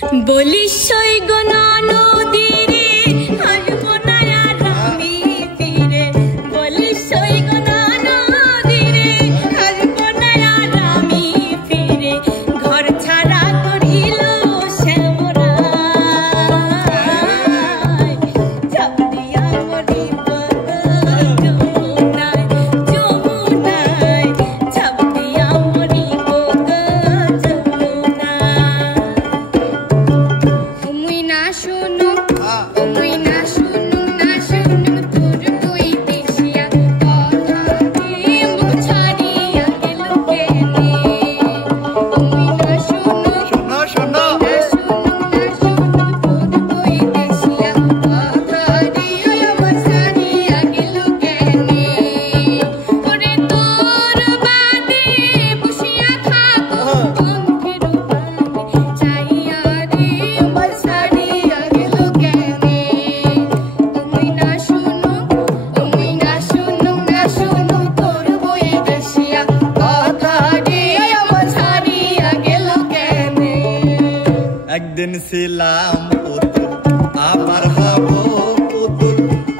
বলিস গো নদী রে আসবো না আর আমি ফিরে, বলিস গো নদী রে আসবো না আর আমি ফিরে, ঘর ছাড়া করিল শ্যামরায়, চাপ দিয়া মরিব যমুনায়, যমুনায় চাপ দিয়া মরিব যমুনায়। মুই না শুনু তোর বই দেশিয়া কথা রে, মুখ ছাড়িয়া গেল কেনে। মুই না শুনু তোর বই দেশিয়া কথা রে, মুখ ছাড়িয়া গেল কেনে। ওরে তোর বাদে বসিয়া থাকো পঙ্খের বাদে চাইয়া রে, মুখ ছাড়িয়া গেল কেনে। মুই না শুনু তোর বই দেশিয়া কথা রে, মুখ ছাড়িয়া গেল কেনে। একদিন ছিলাম পুতুল আবার হব পুতুল,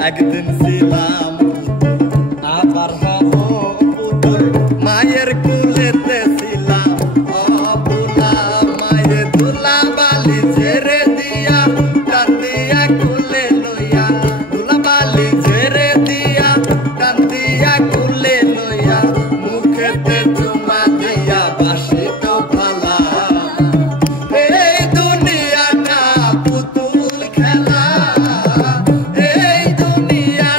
একদিন ছিলাম পুতুল আবার হব পুতুল, মায়ের কুলেতে ছিলাম অবুলা, মায়ের ধুলা বালি ঝেড়ে দিয়া টান দিয়া কুলে লইয়া, ধুলা বালি ঝেড়ে দিয়া টান দিয়া কুলে লইয়া, মুখেতে চুমা দিয়া বাসি তো ভালা। এই দুনিয়াটা পুতুল খেলা, এই দুনিয়া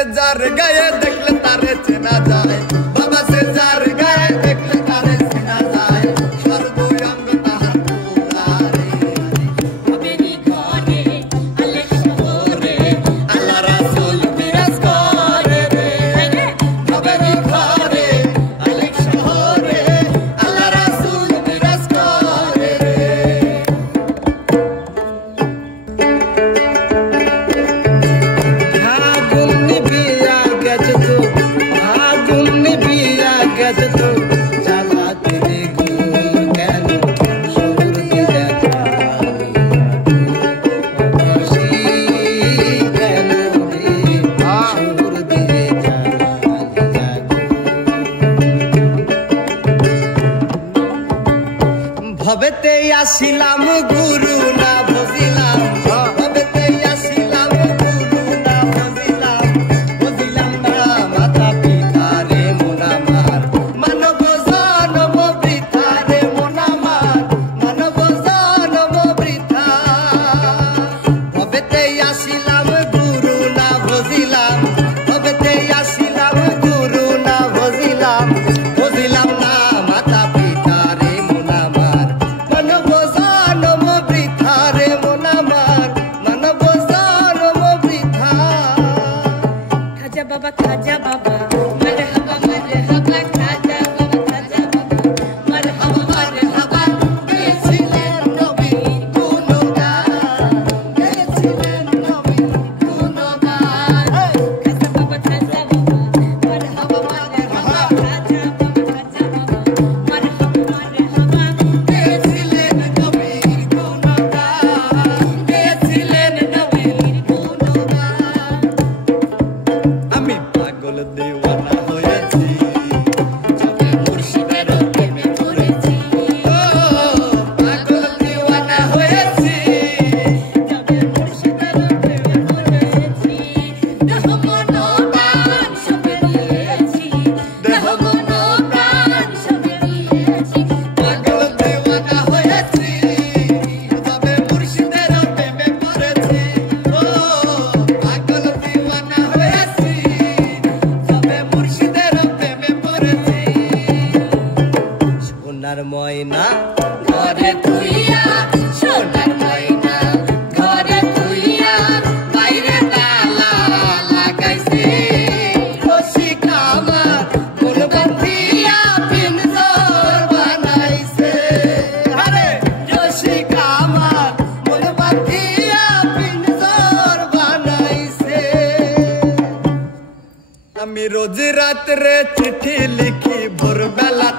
से जार गाए देखले तारे চেনা যায় বাবা से जार गाए देखले तारे চেনা যায় সর্বঙ্গ তাহার পুরারে আবেরি ঘরে আলে শহরে আল্লাহ রাসূল বিরাজ করে রে আবেরি ঘরে আলে শহরে আল্লাহ রাসূল বিরাজ করে রে ভবেতে আসিলাম গুরু না বুঝিলাম ভবেতে আসিলাম গুরু না বুঝিলাম বুঝিলাম না মাতা পিতা রে মন আমার মানব জন্ম বৃথা রে মন আমার মানব জন্ম বৃথা ভবেতে আসিলাম গুরু না বুঝিলাম ভবেতে আসিলাম গুরু না বুঝিলাম বুঝিলাম না মাতা পিতা রে মন আমার মানব জন্ম বৃথা রে মন আমার মানব জন্ম বৃথা খাজা বাবা মারহাবা খাজা বাবা মারহাবা গেছিলেন নবীর গুণগান গেছিলেন নবীর গুণগান খাজা বাবা মারহাবা খাজা বাবা মারহাবা গেছিলেন নবীর গুণগান গেছিলেন নবীর গুণগান আমি পাগল দেওয়ানা হয়েছি যাবে মুর্শিদের প্রেমে পড়েছি ও পাগল দেওয়ানা হয়েছি যাবে মুর্শিদের প্রেমে পড়েছি দেহ মন প্রাণ সবে দিয়েছি দেহ মন প্রাণ সবে দিয়েছি পাগল দেওয়ানা হয়েছি যাবে মুর্শিদের প্রেমে পড়েছি ও পাগল দেওয়ানা হয়েছি যাবে মুর্শিদের প্রেমে পড়েছি সোনার ময়না ঘরে তুইয়া সোনার ময়না ঘরে তুইয়া বাইরে তালা লাগাইছে রসিক আমার ফুলবান্ধিয়া পিনজর বানাইছে আরে রসিক আমার ফুলবান্ধিয়া পিনজর বানাইছে আমি রোজ রাত্রে চিঠি লিখি ভোরবেলা